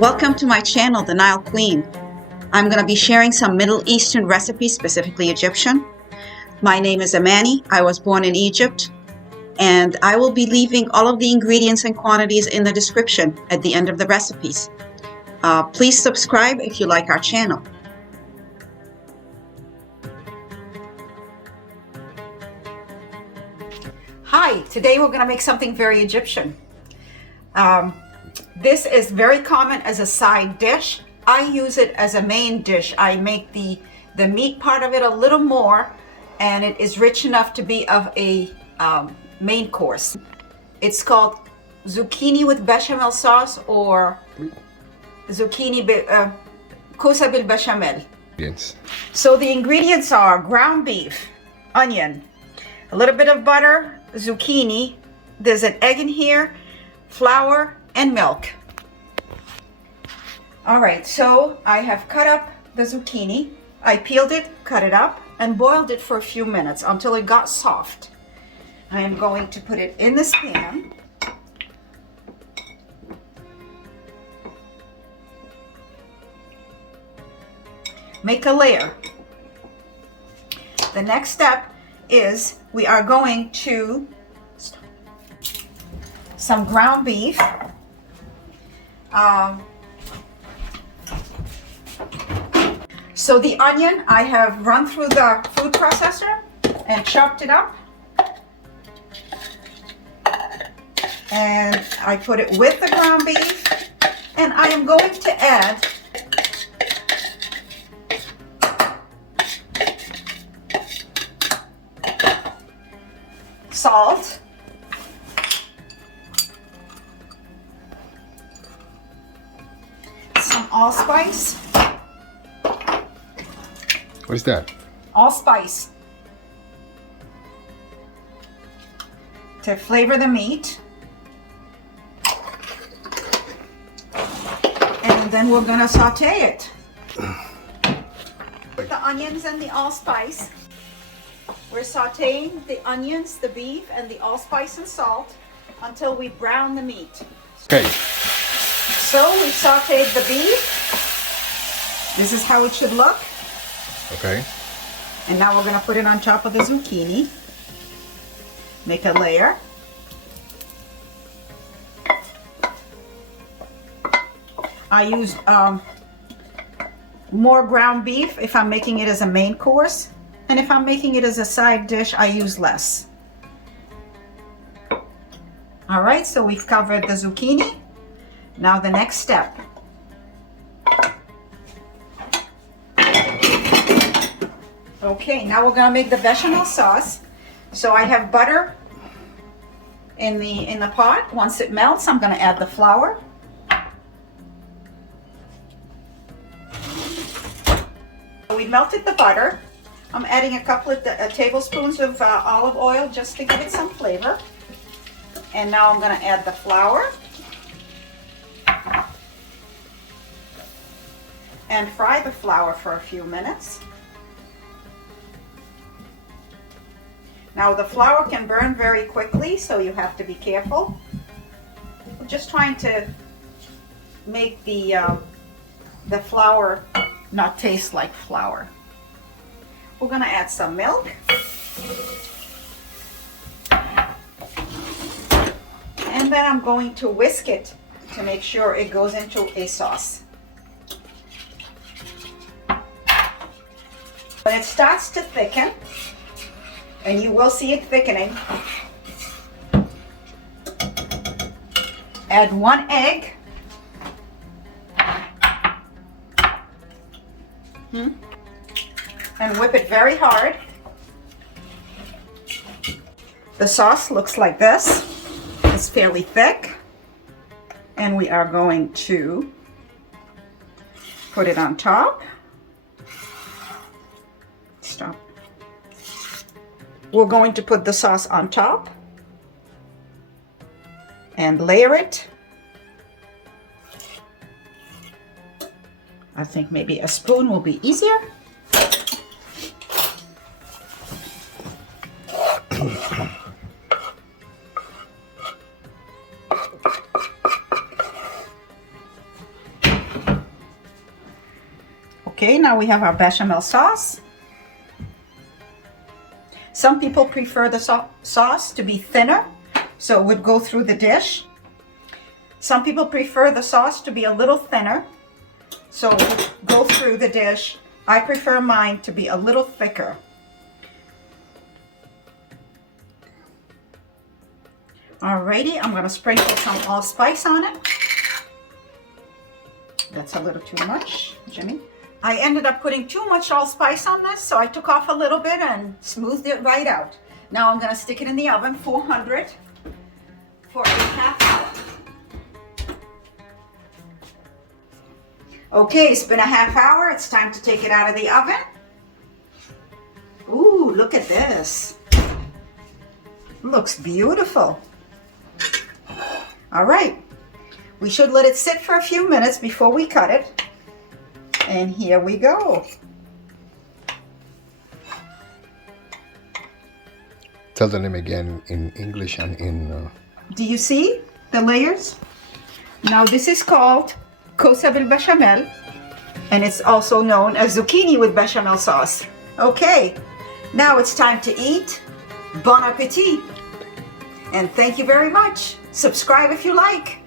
Welcome to my channel, The Nile Queen. I'm going to be sharing some Middle Eastern recipes, specifically Egyptian. My name is Amani. I was born in Egypt, and I will be leaving all of the ingredients and quantities in the description at the end of the recipes. Please subscribe if you like our channel. Hi, today we're going to make something very Egyptian. This is very common as a side dish. I use it as a main dish. I make the meat part of it a little more, and it is rich enough to be of a main course. It's called zucchini with bechamel sauce, or zucchini kosa bil bechamel. Yes. So the ingredients are ground beef, onion, a little bit of butter, zucchini, there's an egg in here, flour, and milk. All right, so I have cut up the zucchini. I peeled it, cut it up, and boiled it for a few minutes until it got soft. I am going to put it in this pan. Make a layer. The next step is we are going to some ground beef. So the onion I have run through the food processor and chopped it up, and I put it with the ground beef, and I am going to add salt, some allspice. What is that? Allspice to flavor the meat. And then we're going to saute it. With the onions and the allspice, we're sauteing the onions, the beef, and the allspice and salt until we brown the meat. Okay. So we sauteed the beef. This is how it should look. Okay. And now we're going to put it on top of the zucchini. Make a layer. I use more ground beef if I'm making it as a main course. And if I'm making it as a side dish, I use less. All right, so we've covered the zucchini. Now the next step. Okay, now we're gonna make the bechamel sauce. So I have butter in the pot. Once it melts, I'm gonna add the flour. We melted the butter. I'm adding a couple of tablespoons of olive oil just to give it some flavor. And now I'm gonna add the flour. And fry the flour for a few minutes. Now the flour can burn very quickly, so you have to be careful. I'm just trying to make the flour not taste like flour. We're gonna add some milk. And then I'm going to whisk it to make sure it goes into a sauce. When it starts to thicken, and you will see it thickening, add 1 egg. And whip it very hard. The sauce looks like this. It's fairly thick. And we are going to put it on top. Stop. We're going to put the sauce on top and layer it. I think maybe a spoon will be easier. Okay, now we have our bechamel sauce. Some people prefer the sauce to be thinner, so it would go through the dish. Some people prefer the sauce to be a little thinner, so it would go through the dish. I prefer mine to be a little thicker. Alrighty, I'm gonna sprinkle some allspice on it. That's a little too much, Jimmy. I ended up putting too much allspice on this, so I took off a little bit and smoothed it right out. Now I'm gonna stick it in the oven, 400, for a half hour. Okay, it's been a half hour. It's time to take it out of the oven. Ooh, look at this. Looks beautiful. All right, we should let it sit for a few minutes before we cut it. And here we go. Tell the name again in English and in... Do you see the layers? Now this is called kibbeh bechamel, and it's also known as zucchini with bechamel sauce. Okay, now it's time to eat. Bon appetit! And thank you very much. Subscribe if you like.